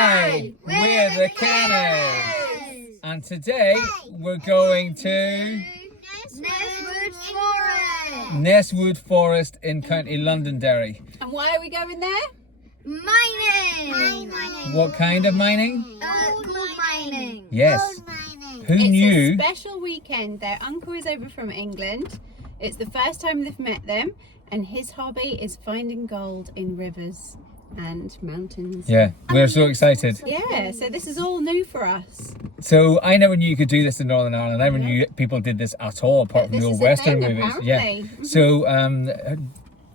Hi, we're the Canners, and today we're going to Ness Forest in County Londonderry. And why are we going there? Mining. What kind of mining? Gold mining. Yes. Who It's knew? a special weekend. Their uncle is over from England. It's the first time they've met them, and his hobby is finding gold in rivers and mountains. Yeah, we're so excited. Yeah, so this is all new for us. So I never knew you could do this in Northern Ireland. I never knew people did this at all, apart from This the old is a Western thing, movies. apparently. Yeah. So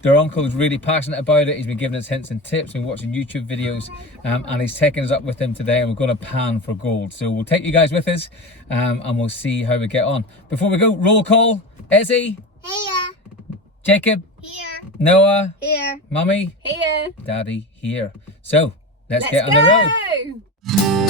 their uncle is really passionate about it. He's been giving us hints and tips. We've been watching YouTube videos, and he's taking us up with him today, and we're going to pan for gold. So we'll take you guys with us, and we'll see how we get on. Before we go, roll call. Ezzy. Here. Jacob. Here. Noah. Here. Mummy. Here. Daddy here. So let's get on the road. Go!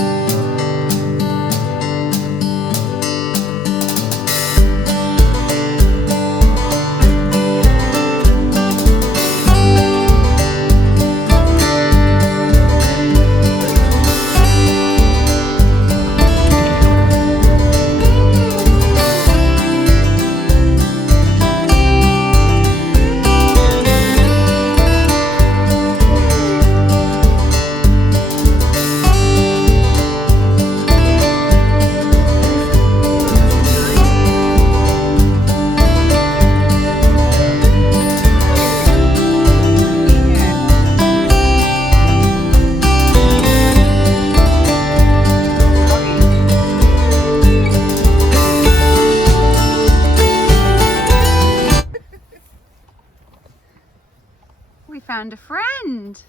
We found a friend.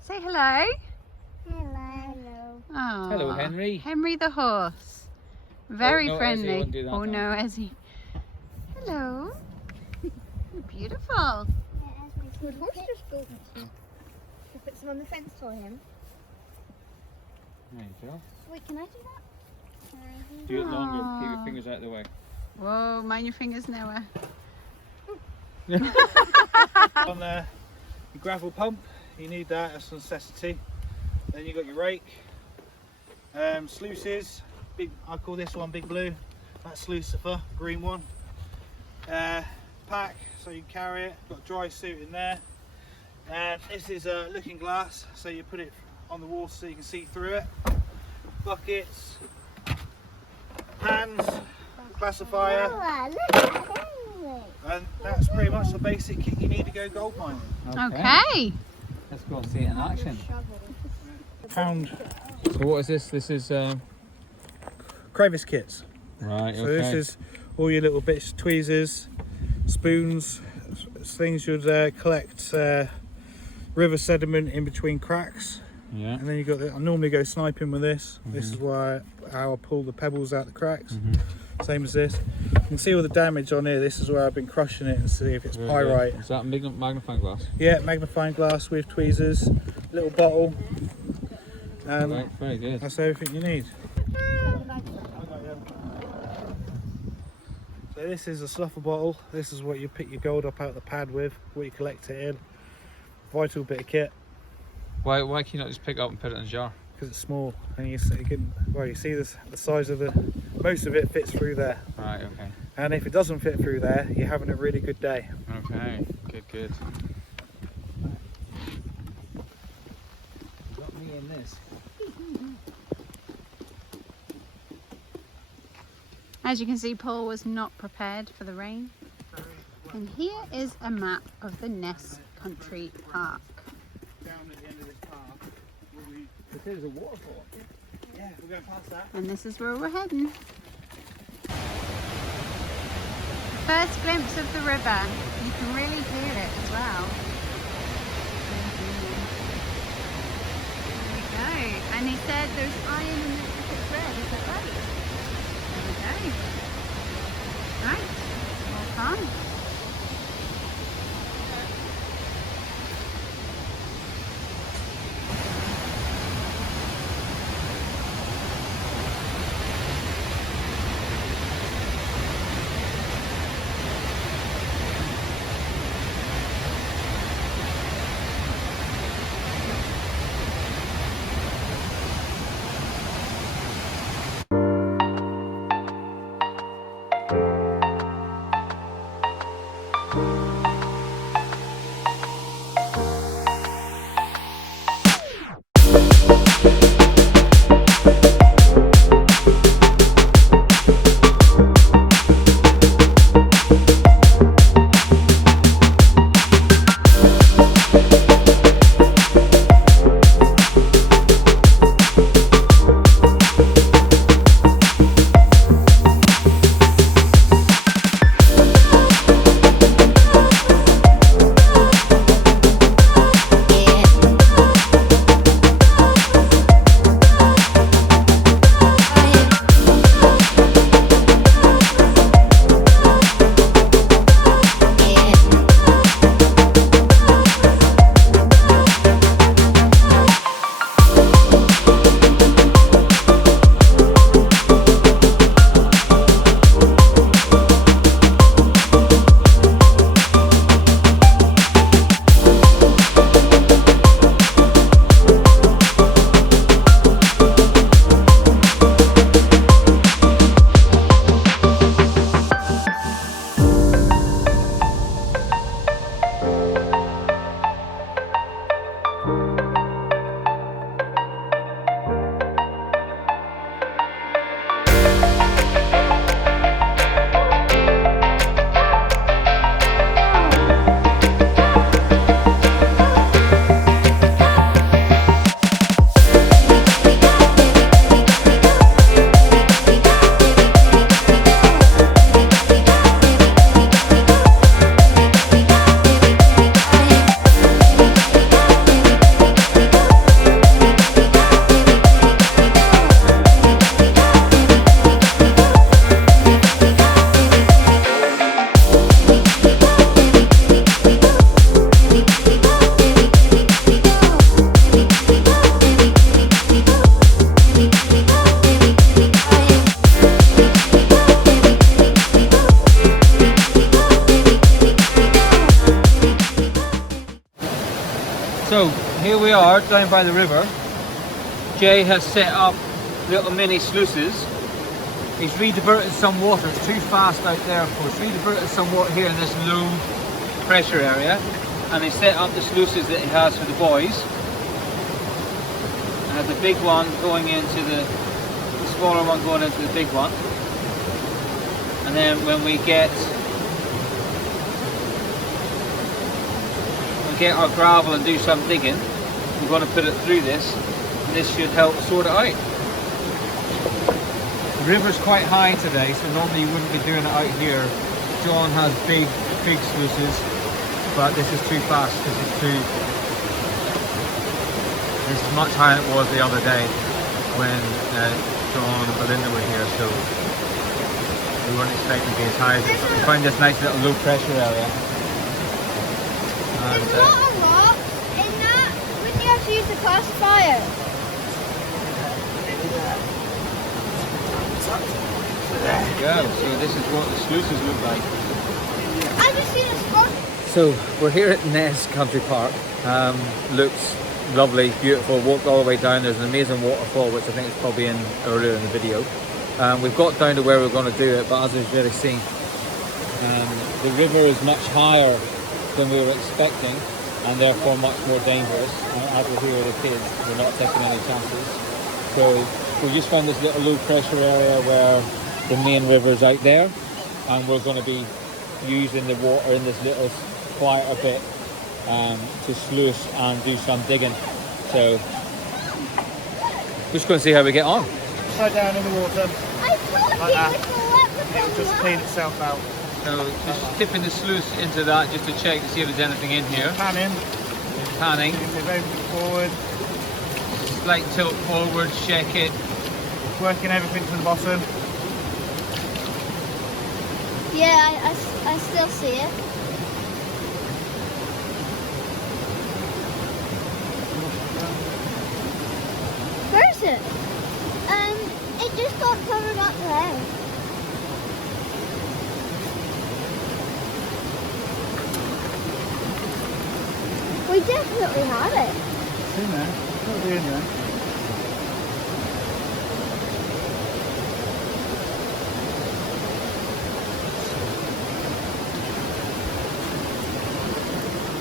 Say hello. Hello. Oh, Hello, Henry. Henry the horse. Very no, Ezzy, I friendly. wouldn't do that Oh now. no, Ezzy. Hello. You're beautiful. Good horse just go. I'll put some on the fence for him. There you go. Wait, can I do that? Do it longer. Aw. Keep your fingers out of the way. Whoa, mind your fingers, Noah. On the gravel pump, you need that as a necessity. Then you got your rake, sluices. Big, I call this one Big Blue. That's Lucifer, green one. Pack, so you can carry it. Got a dry suit in there. And this is a looking glass, so you put it on the wall so you can see through it. Buckets, pans, classifier. And that's pretty much the basic kit you need to go gold mining. Okay. Let's go and see it in action. Found So what is this? This is crevice kits. right. So this is all your little bits, tweezers, spoons, things you'd collect river sediment in between cracks. Yeah. And then you got I normally go sniping with this. This is how I pull the pebbles out the cracks. Same as this. You can see all the damage on here. This is where I've been crushing it and see if it's pyrite. Is that magnifying glass? Yeah, magnifying glass with tweezers, little bottle, and Right, very good. that's everything you need. So this is a sluffer bottle. This is what you pick your gold up out of the pad with, what you collect it in. Vital bit of kit, Why can you not just pick it up and put it in a jar? because it's small and you see this, the size of most of it fits through there. Right, okay. And if it doesn't fit through there, you're having a really good day. Okay, good. Got me in this. As you can see, Paul was not prepared for the rain. And here is a map of the Ness Country Park. Down at the end of this path, This is a waterfall. yeah, we're going past that. And this is where we're heading. First glimpse of the river. You can really hear it as well. There we go. And he said there's iron in it if it's red. Is that right? There we go. Right. Well done. part down by the river, Jay has set up little mini sluices. He's rediverted some water. It's too fast out there, of course. Rediverted some water here in this low pressure area, and he set up the sluices that he has for the boys. And the big one going into the smaller one going into the big one. And then when we get our gravel and do some digging, we're going to put it through this, and this should help sort it out. The river's quite high today, so normally you wouldn't be doing it out here. John has big sluices, but this is too fast because this is much higher than it was the other day when John and Belinda were here, so we weren't expecting to be as high as this. We found this nice little low pressure area. And, There's not a lot in that. Wouldn't you have to use the classifier? there you go. So this is what the sluices look like. I just seen a spot. So we're here at Ness Country Park. Looks lovely, beautiful. Walked all the way down. There's an amazing waterfall, which I think is probably in earlier in the video. We've got down to where we're going to do it, but as we've already seen, the river is much higher than we were expecting, and therefore much more dangerous. As we're here with the kids, we're not taking any chances. So we just found this little low pressure area where the main river is out there, and we're going to be using the water in this little quieter bit to sluice and do some digging. So we're just going to see how we get on. Slide down in the water. I told Like that. you It'll just clean itself out. So just dipping the sluice into that just to check to see if there's anything in here. Panning. Panning, Move everything forward. slight tilt forward, check it. Working everything to the bottom. Yeah, I still see it. Where is it? It just got covered up there. We definitely have it. It's in there. It's got to be in there.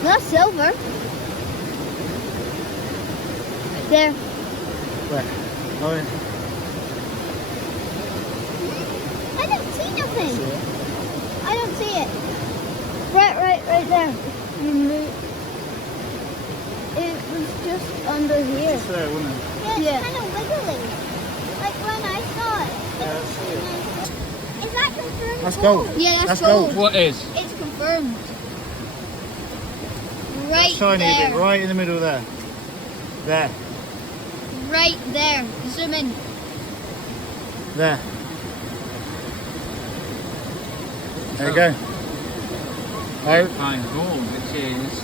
Not silver. Right there. Where? Oh, in. I don't see nothing. See it? I don't see it. Right there. It was just under here. It's there, wasn't it? Yeah, it's kind of wiggling. Like when I saw it. Yeah, that's it. Is that confirmed? That's gold. Yeah, that's That's gold. gold. What is? It's confirmed. Right Shiny there. bit, right in the middle there. There. Right there. Zoom in. There. There you go. Out. Fine gold, which is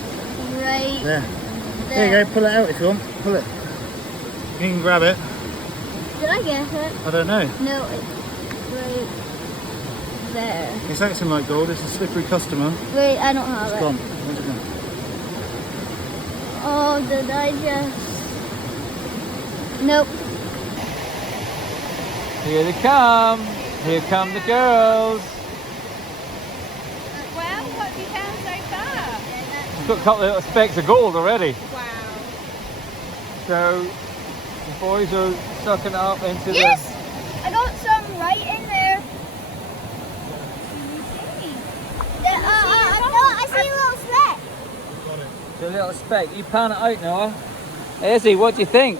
Right There. there. There you go, pull it out if you want. Pull it. You can grab it. Did I get it? I don't know. No, it's right there. It's acting like gold, it's a slippery customer. Wait, I don't have It's it. gone. Where's it gone? Oh, did I just... Nope. here they come. Here come the girls. Well, what have you found so far? It's got a couple of little specks of gold already. Wow. So the boys are sucking it up into Yes! I got some right in there. I see a little speck. the little speck. You pan it out, Noah. Izzy, what do you think?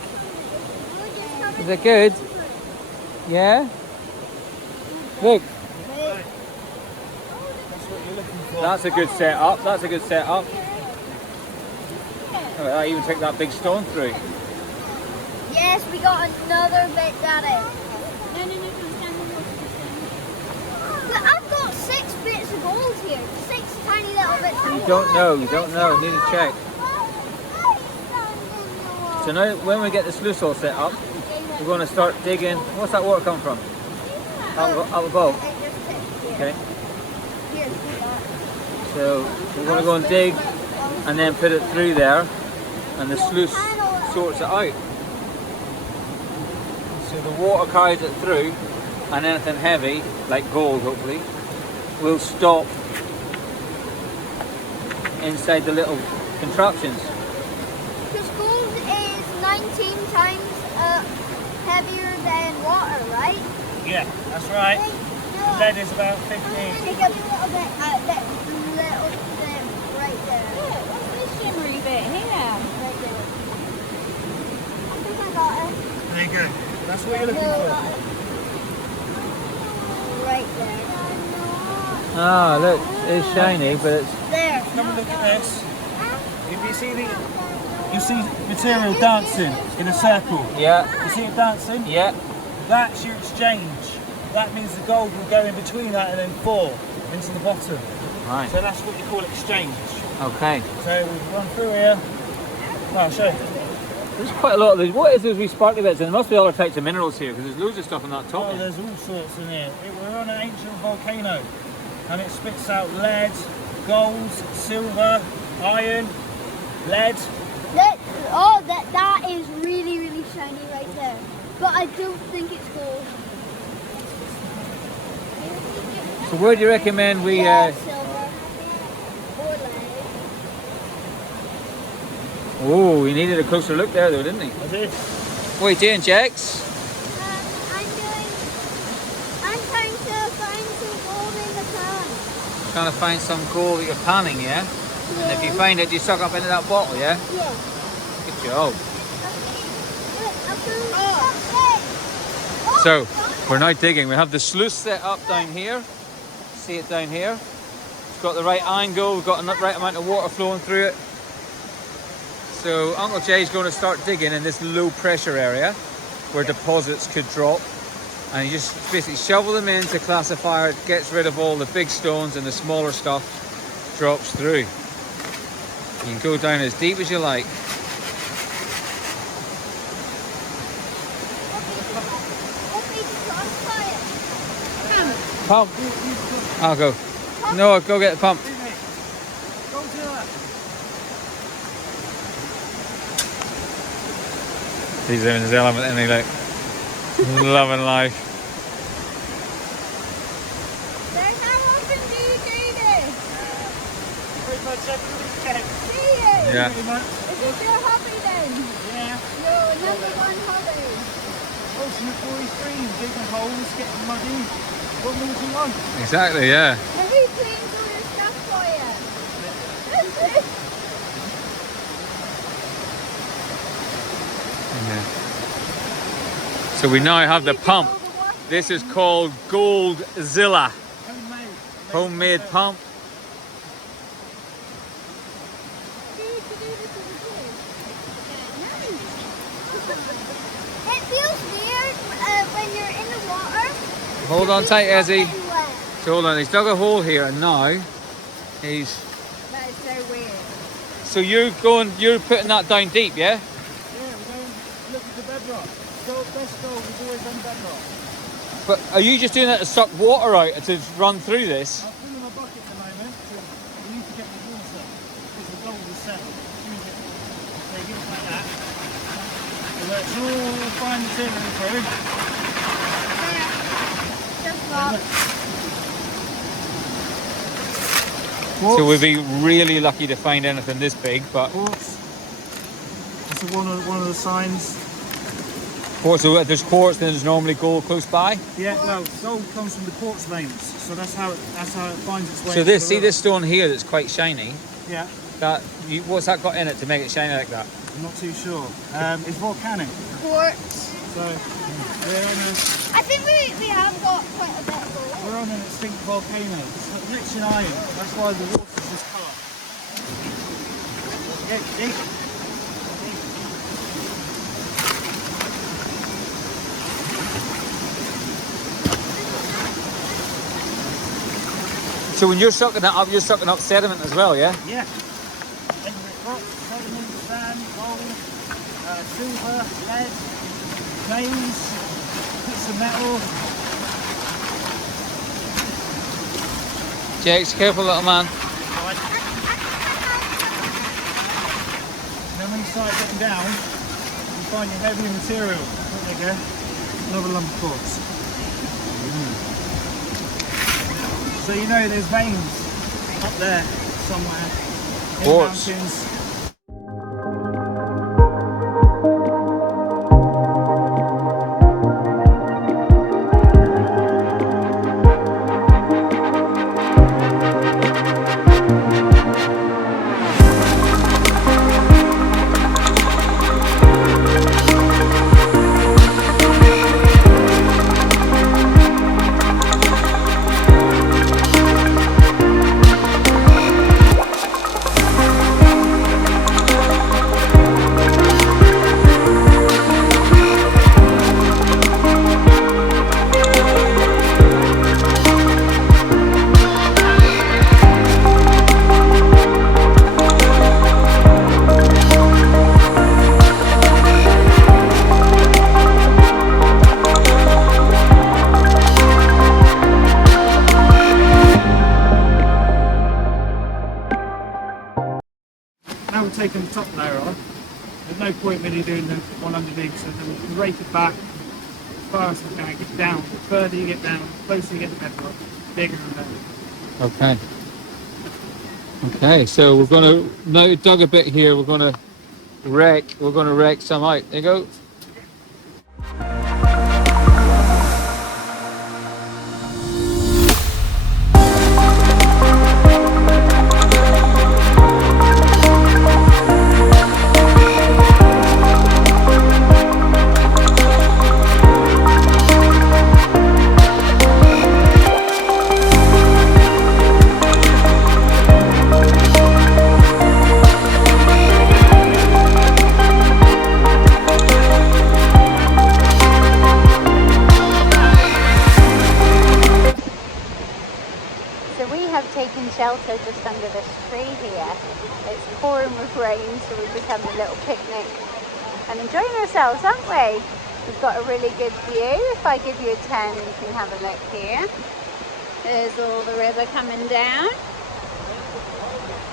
Is it good? Yeah? Look. That's a good setup. That's a good setup. Oh, I even took that big stone through. Yes, we got another bit, Daddy. But I've got 6 bits of gold here. 6 tiny little bits of gold. You don't know. You don't know. Need to check. So now, when we get the sluice all set up, we're going to start digging. What's that water come from? Out above. Okay. So we're going to go and dig, and then put it through there, and the sluice sorts it out. So the water carries it through, and anything heavy, like gold hopefully, will stop inside the little contraptions. Because gold is 19 times heavier than water, right? Yeah, that's right. Lead is about 15. Take a little bit out that little bit right there. Look, what's this shimmery bit here? Right there. I think I got it. There you go. That's what you're looking No, for. got it. Right there. Ah, look, it's shiny, but it's... There. Come and look at this. If you see you see material dancing in a circle. Yeah, You see it dancing? yeah. That's your exchange. That means the gold will go in between that and then fall into the bottom. Right, So that's what you call exchange. okay. So we've run through here. Well, I'll show you. There's quite a lot of these. What is those wee sparkly bits? And there must be other types of minerals here, because there's loads of stuff on that top. Oh, there's all sorts in here. We're on an ancient volcano and it spits out lead, gold, silver, iron, lead. That is really, really shiny right there. But I don't think it's gold. So where do you recommend we... Silver or lead. Oh, we needed a closer look there though, didn't he? I did. What are you doing, Jax? I'm trying to find some gold in the pan. Trying to find some gold that you're panning, yeah? And if you find it, you suck up into that bottle, yeah? Yeah. Good job. Oh, So, we're now digging. We have the sluice set up down here. See it down here? It's got the right angle, we've got the right amount of water flowing through it. So Uncle Jay's going to start digging in this low pressure area where deposits could drop. And you just basically shovel them into classifier, it gets rid of all the big stones, and the smaller stuff drops through. You can go down as deep as you like. Pump. I'll go. No, I'll go get the pump. He's in his element, isn't he? Like, loving life. There's how often do you do this? Pretty much every weekend. Do you? Yeah. Pretty much. Is it your hobby then? Yeah. Your number one hobby? Ultimate boys dream, digging holes, getting muddy. What more do you want? Exactly, yeah. And who cleans all your stuff for you? Yeah. So we now have the pump. This is called Goldzilla. Homemade pump. It feels weird when you're in the water. Hold on tight, Ezzy. Getting wet. So hold on, he's dug a hole here and now he's... That is so weird. So you're putting that down deep, yeah? Yeah, we're going to look at the bedrock. Best gold is always on bedrock. But are you just doing that to suck water out to run through this? I'm filling my bucket at the moment because we need to get the water because the gold is settled. So you get it like that. So that's all fine material through. Just look. So we'd be really lucky to find anything this big, but... Quartz. That's one of the signs. Quartz, so there's quartz, then there's normally gold close by. Yeah, well, gold comes from the quartz veins, so that's how it finds its way. So into this, the see river. this stone here that's quite shiny? Yeah, What's that got in it to make it shiny like that? I'm not too sure. It's volcanic, Quartz. so I think we have got quite a bit of gold. we're on an extinct volcano. It's rich in iron. That's why the water's this colour. Yeah, dig. So when you're sucking that up, you're sucking up sediment as well, yeah? Yeah. Rocks, sediment, sand, gold, silver, lead, veins, bits of metal. Jake's careful, little man. Right. And then when you start getting down, find your heavy material. There you go. Another lumber quartz. So you know there's veins up there somewhere in the Quartz. mountains. Now we're taking the top layer off. There's no point really doing the one underneath, so then we can rake it back as far as we can, get down. The further you get down, the closer you get to bedrock, bigger and better. Okay. Okay, so we're gonna, now we dug a bit here, we're gonna rake some out. There you go. So we have taken shelter just under this tree here. It's pouring with rain, so we're just having a little picnic and enjoying ourselves, aren't we? We've got a really good view. If I give you a 10, you can have a look here. There's all the river coming down.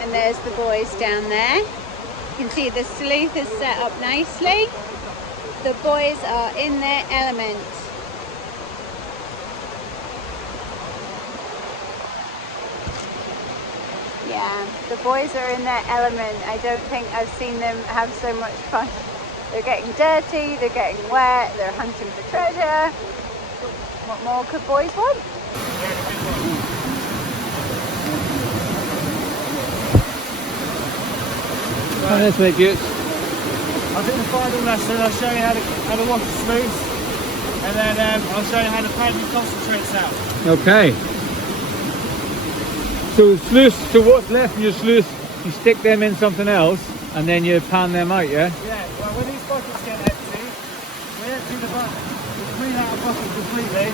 And there's the boys down there. You can see the sluice is set up nicely. The boys are in their element. Yeah, the boys are in their element. I don't think I've seen them have so much fun. They're getting dirty, they're getting wet, they're hunting for treasure. What more could boys want? Oh, that's very good. I'll do the final lesson. I'll show you how to wash the sluice, and then I'll show you how to pan your concentrates out. Okay. So sluice, so what's left in your sluice, you stick them in something else and then you pan them out, yeah? Yeah, well when these buckets get empty, we empty the bucket, we clean out a bucket completely,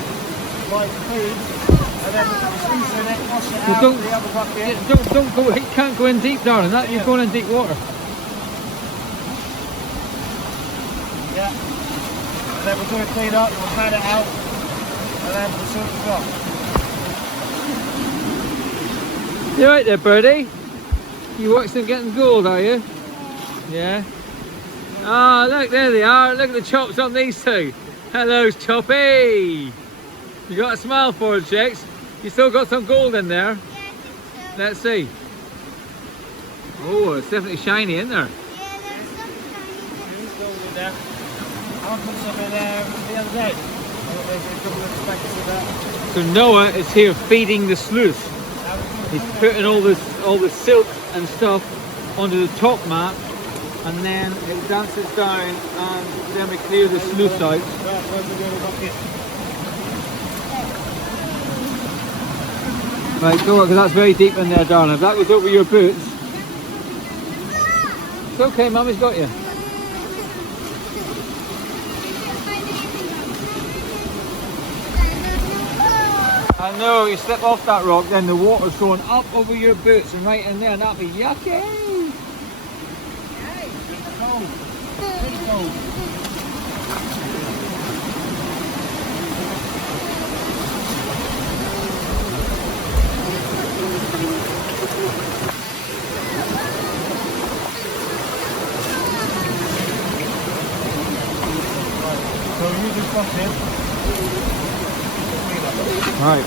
like food, and then we put the sluice in it, wash it out with the other bucket. Don't go, you can't go in deep, darling, you're going in deep water. Yeah. And then we'll do a clean up, we'll pan it out, and then we'll sort it off. You right there, birdie? You watch them getting gold, are you? Yeah. Ah, look, there they are. Look at the chops on these two. Hello, Choppy. You got a smile for it, chicks. You still got some gold in there. Yeah, I think so. Let's see. Oh, it's definitely shiny in there. Yeah, there's some shiny. There's gold in there. I put some in there the other day. There's a couple of specs of that. So Noah is here feeding the sluice. He's putting all the silk and stuff onto the top mat, and then it dances down, and then we clear the sluice out. Right, go on, because that's very deep in there, darling. If that was over your boots, it's okay, Mummy's got you. I know, you slip off that rock, then the water's going up over your boots and right in there, and that'd be yucky. Pretty cold. we just wanted. Right.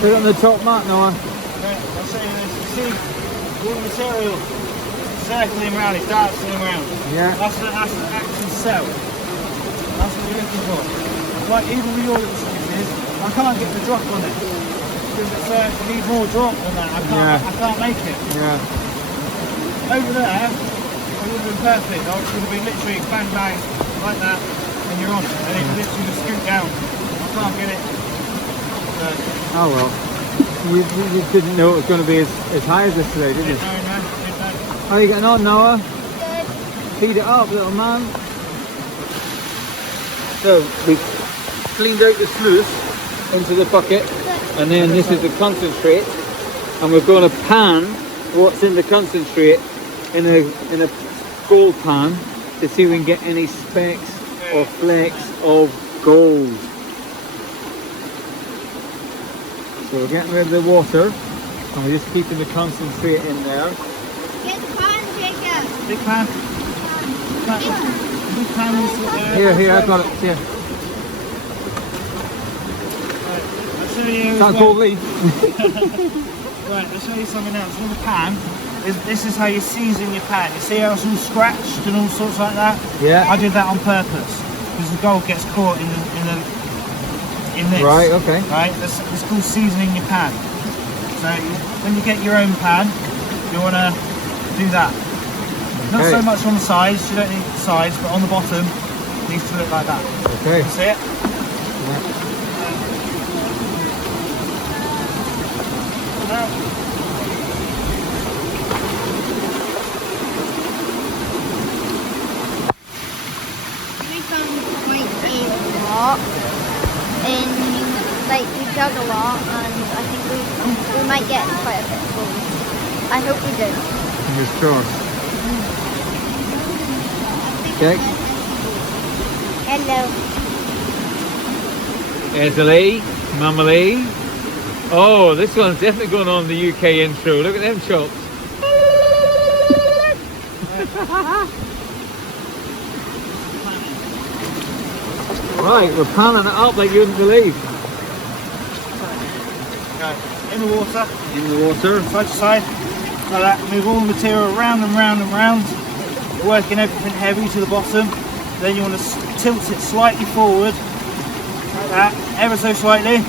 Put it on the top mat, Noah. Okay, I'll show you this. You see all the material circling around, it's dancing around. Yeah. That's the actual cell. That's what you're looking for. Like even with your little sluices, I can't get the drop on it. Because it needs more drop than that. I can't make it. Yeah. Over there, it would have been perfect. I would have been literally bang bang like that and you're on it. And it would literally just scoot down. I can't get it. So, Oh well. You didn't know it was going to be as high as this today, did you? no. How are you getting on, Noah? Good. Feed it up, little man. So we cleaned out the sluice into the bucket, and then this is the concentrate, and we're going to pan what's in the concentrate in a gold pan to see if we can get any specks or flecks of gold. So we're getting rid of the water, and we're just keeping the concentrate in there. Get the pan, Jacob. big pan. Big pan is Here, I got it. Here. I'll show you. Can't call leaf. Right, I'll show you something else. In the pan, this is how you season your pan. You see how it's all scratched and all sorts like that? Yeah. I did that on purpose because the gold gets caught in this. Right, okay. Right, that's called seasoning your pan. So when you get your own pan, you want to do that. Not Okay. so much on the sides, you don't need the sides, but on the bottom, it needs to look like that. Okay. You see it? Now, We found quite a lot, and like we dug a lot, and I think we might get quite a bit of gold. I hope we do. Fingers crossed. Okay. Hello. There's a Lee, Mama Lee. Oh, this one's definitely going on the UK intro. Look at them chops. Right, we're panning it up like you wouldn't believe. okay, in the water, In the water. side to side, like that. Move all the material around and round and round, working everything heavy to the bottom. Then you want to tilt it slightly forward, like that, ever so slightly.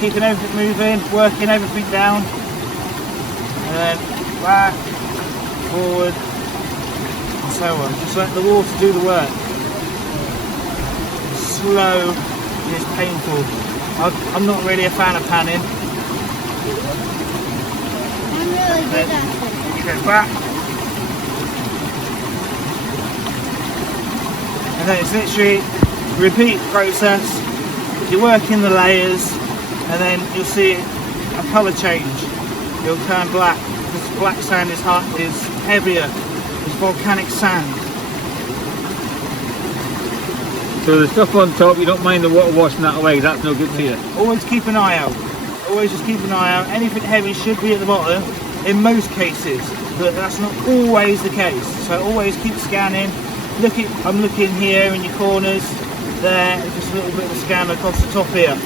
Keeping everything moving, working everything down, and then back, forward, and so on. Just let the water do the work. Slow, it's painful. I'm not really a fan of panning. I'm really good at it. You go back, and then it's literally repeat process. You work in the layers, and then you'll see a colour change. It'll turn black because black sand is heavier. It's volcanic sand. So the stuff on top, you don't mind the water washing that away, that's no good to you. Always keep an eye out. Always just keep an eye out. Anything heavy should be at the bottom in most cases, but that's not always the case. So always keep scanning. I'm looking here in your corners, there, just a little bit of a scan across the top here.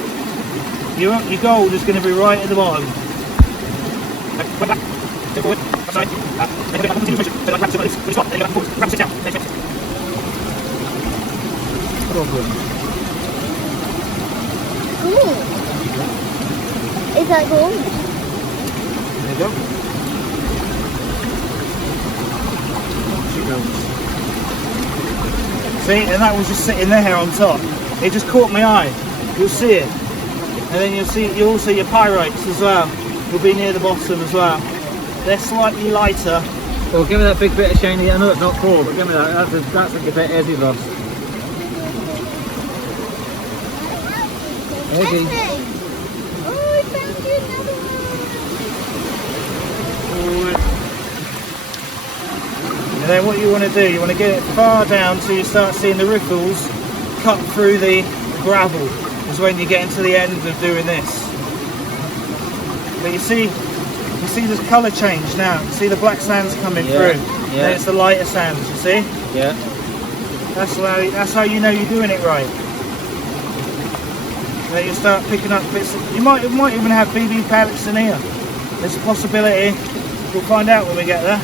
Your gold is going to be right at the bottom. Problem. Ooh. Is that gold? There you go. She goes. See, and that was just sitting there on top. It just caught my eye. You'll see it. And then you'll also see your pyrites as well. Will be near the bottom as well. They're slightly lighter. Well, give me that big bit of shiny. I know it's not cool, but give me that. That's like a bit Eddie loves. Eddie. Oh, I found you another one. Forward. And then what you want to do, you want to get it far down so you start seeing the ripples cut through the gravel. Is when you get into the end of doing this. But you see You see this colour change now. You see the black sands coming through. Yeah. Then it's the lighter sands, you see? Yeah. That's how you know you're doing it right. Then you start picking up bits. You might even have BB pellets in here. There's a possibility. We'll find out when we get there.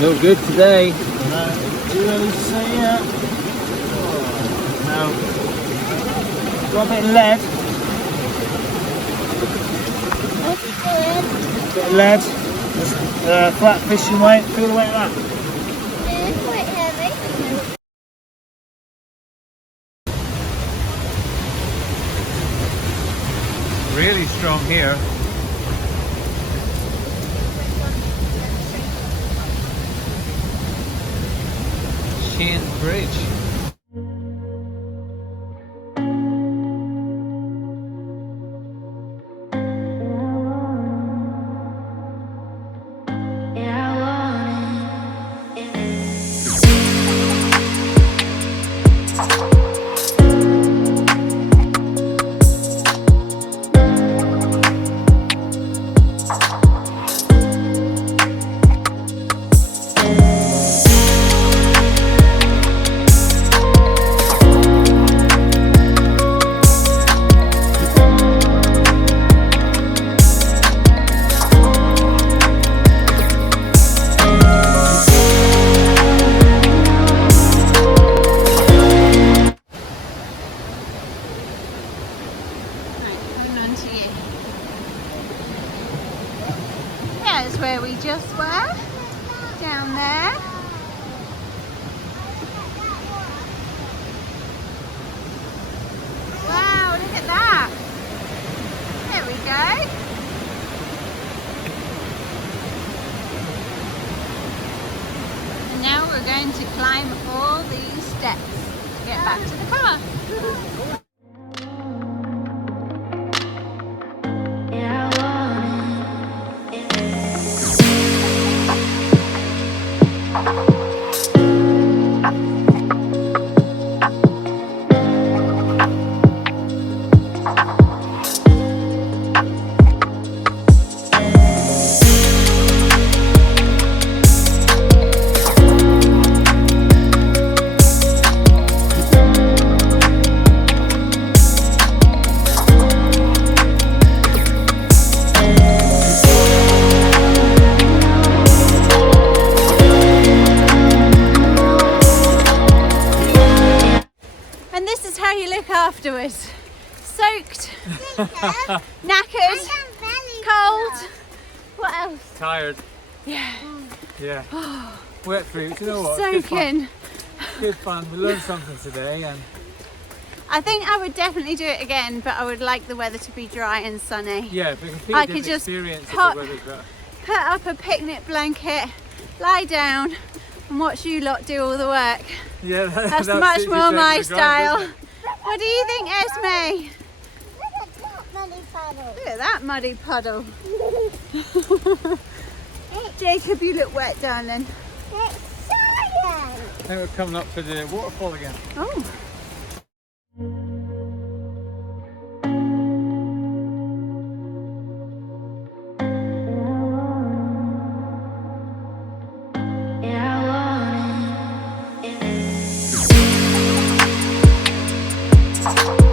No good today. Too early to say yet. No. Got a bit of lead. Bit of lead. There's flat fishing weight. Feel the weight of that. It's quite heavy. Really strong here. Shane's Bridge. There's where we just were, down there. Wow, look at that. There we go. And now we're going to climb all these steps to get back to the car. Afterwards, soaked, knackered, cold. What else? Tired. Yeah. Yeah. Wet through. Do you know what? Good Soaking. fun. Good fun. We learned something today, and I think I would definitely do it again, but I would like the weather to be dry and sunny. yeah, it's a completely I could different just experience if pop- the weather's better. Put up a picnic blanket, lie down, and watch you lot do all the work. Yeah, That's that much suits you more taking my the grind, style. doesn't it? What do you think, Esme? Look Look at at that muddy puddle. that muddy puddle. Jacob, you look wet, darling. It's science. I think we're coming up to the waterfall again. Oh. Yeah, I want it.